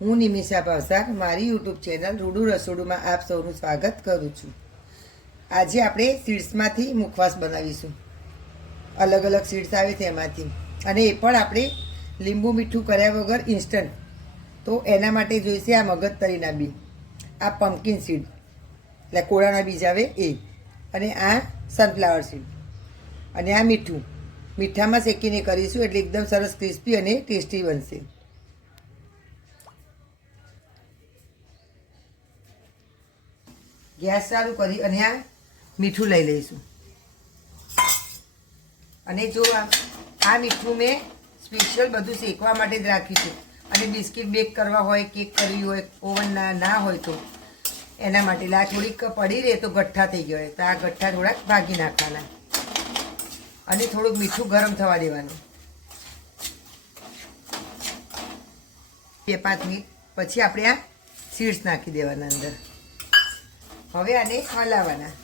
હું નિમિષા ભાવસાર મારી YouTube channel રૂડુ રસોડુમાં આપ સૌનું સ્વાગત કરું છું. આજે આપણે સીડ્સમાંથી મુખવાસ બનાવીશું. અલગ અલગ સીડ્સ આવે તેમાંથી, અને એ પણ આપણે લીંબુ મીઠું કર્યા વગર ઇન્સ્ટન્ટ. તો એના માટે જોઈશે આ મગજતરીના બી, આ પમ્પકિન સીડ એટલે કોળાના બીજ આવે એ, અને આ સનફ્લાવર સીડ, અને આ મીઠું. મીઠામાં શેકીને કરીશું એટલે એકદમ સરસ ક્રિસ્પી અને ટેસ્ટી બનશે. ગેસ ચાલુ કરી અને આ મીઠું લઈ લઈશું. અને જો આ મીઠું મેં સ્પેશિયલ બધું શેકવા માટે જ રાખ્યું છે. અને બિસ્કિટ બેક કરવા હોય, કેક કરવી હોય, ઓવન ના હોય તો એના માટે. આ થોડીક પડી રહે તો ગઠ્ઠા થઈ ગયો હોય તો આ ગઠ્ઠા થોડાક ભાગી નાખવાના, અને થોડુંક મીઠું ગરમ થવા દેવાનું. 2-5 મિનિટ પછી આપણે આ સીડ્સ નાખી દેવાના અંદર. હવે આને હલાવવાના.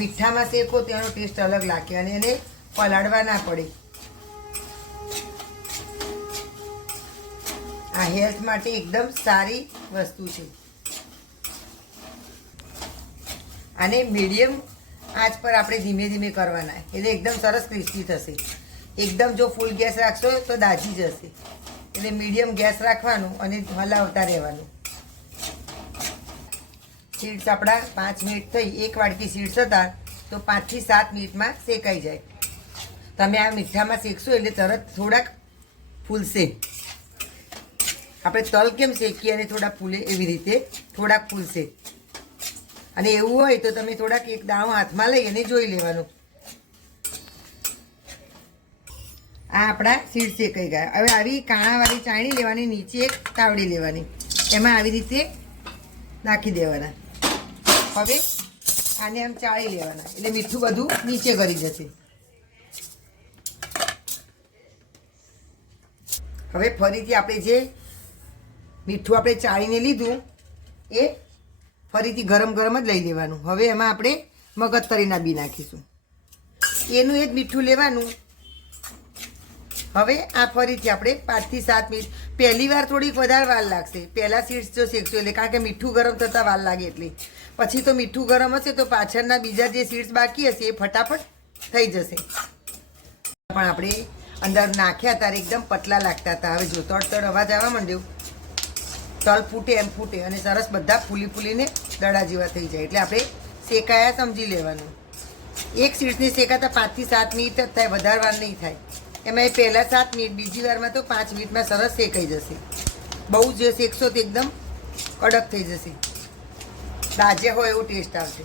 મીઠામાં શેકો તેનો ટેસ્ટ અલગ લાગે, અને એને પલાળવા ના પડે. આ હેલ્થ માટે એકદમ સારી વસ્તુ છે. આને મીડિયમ આંચ પર આપણે ધીમે ધીમે કરવાના, એટલે એકદમ સરસ ક્રિસ્પી થશે. એકદમ જો ફૂલ ગેસ રાખશો તો દાજી જશે. એટલે મીડિયમ ગેસ રાખવાનું અને હલાવતા રહેવાનું. સીડ્સ આપણા 5 મિનિટ થઈ, 1 વાડકી સીડ્સ હતા તો 5 થી 7 મિનિટમાં શેકાઈ જાય. તમે આ મીઠામાં શેકશો એટલે તરત થોડાક ફૂલશે. આપણે તલ કેમ શેકીએ અને થોડા ફૂલે એવી રીતે થોડાક ફૂલશે. અને એવું હોય તો તમે થોડાક એક દાણો હાથમાં લઈ અને જોઈ લેવાનું. આ આપણા સીડ શેકાઈ ગયા. હવે આવી કાણાવાળી ચાણી લેવાની, નીચે એક તાવડી લેવાની, એમાં આવી રીતે નાખી દેવાના. હવે આને આમ ચાળી લેવાના, એટલે મીઠું બધું નીચે કરી જશે. હવે ફરીથી આપણે જે મીઠું આપણે ચાળીને લીધું એ ફરીથી ગરમ ગરમ જ લઈ લેવાનું. હવે એમાં આપણે મગજતરીના બી નાખીશું. એનું એ જ મીઠું લેવાનું. હવે આ ફરીથી આપણે 5 થી 7 મિનિટ. પહેલી વાર થોડીક વધારે વાર લાગશે, પહેલાં સીડ્સ જો શેકશું એટલે, કારણ કે મીઠું ગરમ થતાં વાર લાગે એટલે. પછી તો મીઠું ગરમ હશે તો પાછળના બીજા જે સીડ્સ બાકી હશે એ ફટાફટ થઈ જશે. પણ આપણે અંદર નાખ્યા ત્યારે એકદમ પતલા લાગતા હતા. હવે જો તડ અવાજ આવવા માંડ્યો, તલ ફૂટે એમ ફૂટે, અને સરસ બધા ફૂલીને દડા જેવા થઈ જાય. એટલે આપણે શેકાયા સમજી લેવાનું. એક સીડ્સને શેકાતા 5 થી 7 મિનિટ જ થાય, વધારે વાર નહીં થાય. એમાં એ પહેલાં 7 મિનિટ, બીજી વારમાં તો 5 મિનિટમાં સરસ શેકાઈ જશે. બહુ જ શેકશો તો એકદમ કડક થઈ જશે, તાજા હોય એવો ટેસ્ટ આવશે.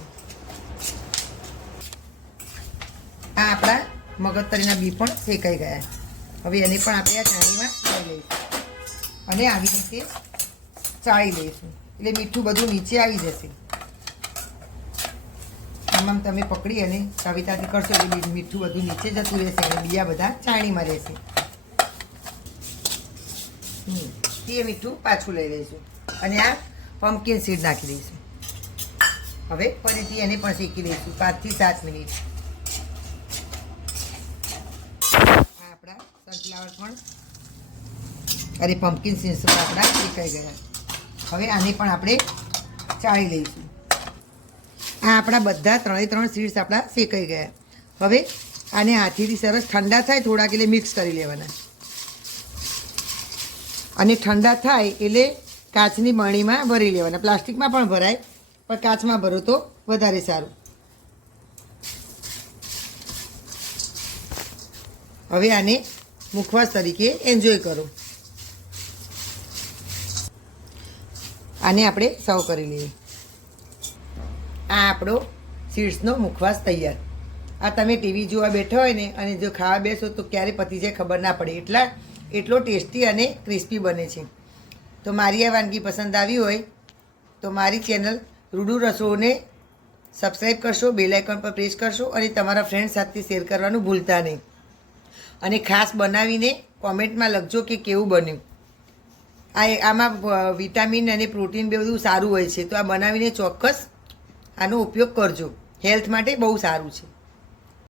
આ આપણા મગજતરીના બી પણ શેકાઈ ગયા. હવે એને પણ આપણે આ ચાળણીમાં લઈ લઈશું અને આવી રીતે ચાળી લઈશું, એટલે મીઠું બધું નીચે આવી જશે. આમ તમે પકડી અને કવિતાથી કરશો એટલે મીઠું બધું નીચે જતું રહેશે, અને બીજા બધા ચાળણીમાં રહેશે. તે મીઠું પાછું લઈ લઈશું અને આ પમ્પકિન સીડ નાખી દઈશું. હવે ફરીથી એને પણ શેકી દઈશું 5 થી 7 મિનિટ. આ આપણા સનફ્લાવર પણ અને પમ્પકિન સીડ્સ આપણા શેકાઈ ગયા. હવે આને પણ આપણે ચાળી લઈશું. આ આપણા બધા 3 સીડ્સ આપણા શેકાઈ ગયા. હવે આને હાથેથી સરસ ઠંડા થાય થોડાક એટલે મિક્સ કરી લેવાના. અને ઠંડા થાય એટલે કાચની બરણીમાં ભરી લેવાના. પ્લાસ્ટિકમાં પણ ભરાય, પણ કાચમાં ભરો તો વધારે સારું. હવે આને મુખવાસ તરીકે એન્જોય કરો. આને આપણે સર્વ કરી લઈએ. આ આપણો સીડ્સનો મુખવાસ તૈયાર. આ તમે ટીવી જોવા બેઠા હોય ને અને જો ખાવા બેસો તો ક્યારે પતી જાય ખબર ના પડે, એટલો ટેસ્ટી અને ક્રિસ્પી બને છે. તો મારી આ વાનગી પસંદ આવી હોય તો મારી ચેનલ રૂડુ રસોડુને સબસ્ક્રાઈબ કરશો, બેલ આઇકન પર પ્રેસ કરશો, અને તમારા ફ્રેન્ડ સાથે શેર કરવાનું ભૂલતા નહીં. અને ખાસ બનાવીને કોમેન્ટમાં લખજો કે કેવું બન્યું. આમાં વિટામિન અને પ્રોટીન બધું સારું હોય છે, તો આ બનાવીને ચોક્કસ આનો ઉપયોગ કરજો. હેલ્થ માટે બહુ સારું છે.